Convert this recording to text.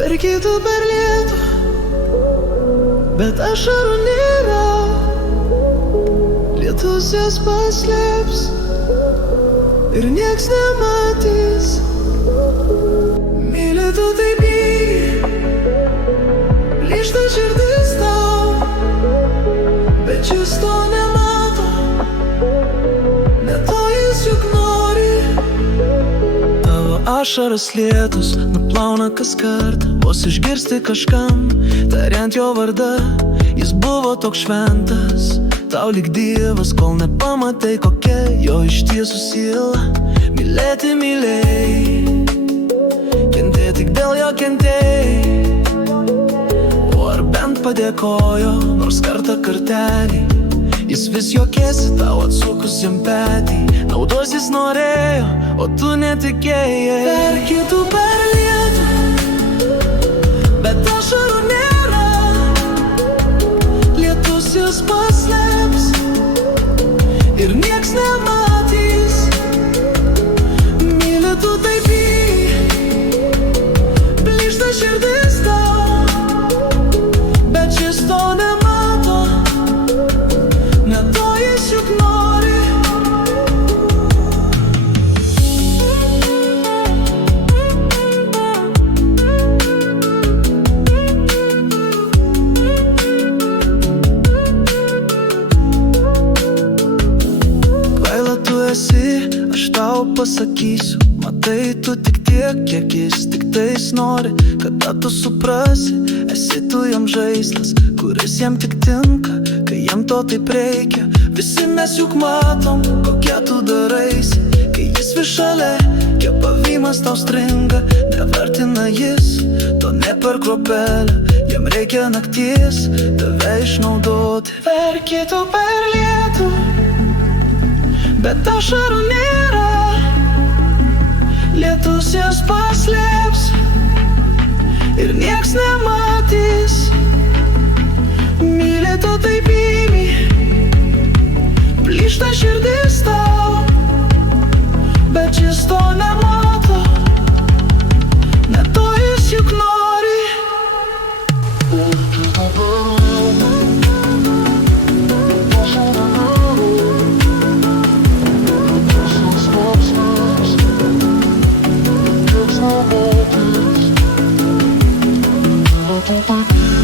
Verki tu per lietų, bet ašarų nėra. Lietus jas paslėps ir nieks nematys. Myli tu taip jį, plyšta širdis tau, bet šis to nemato, net to jis juk nori. Tavo ašaras lietus nuplauna kas kartą, vos išgirsti kažkam tariant jo vardą. Jis buvo toks šventas, tau lyg dievas, kol nepamatai kokia jo iš tiesų siela. Mylėti mylėjai, kentėti tik dėl jo kentėjai, o ar bent padėkojo nors kartą kartelį. Jis vis juokėsi tau atsukus jam petį, naudos jis norėjo, o tu netikėjai. Verki tu per lietų, bet ašarų nėra. Lietus jas paslėps ir nieks nematys. Myli tu taip jį, plyšta širdis tau, bet šis to nemato, net to jis juk nori. Kvaila tu esi, aš tau pasakysiu, matai tu tik tiek, kiek jis tik tais nori. Kada tu suprasi, esi tu jam žaislas, kuris jam tik tinka, kai jam to taip reikia. Visi mes juk matom, kokia tu daraisi, kai jis vis šalia, kiek pavymas tau stringa. Nevertina jis, to ne per kruopelę, jam reikia nakties tave išnaudoti. Verki tu per lietų, bet ašarų nėra. Lietus jas paslėps ir nieks nematys. Myli tu taip įmi, plyšta širdis tau, bet šis to nemato, net to jis juk nori. Thank you.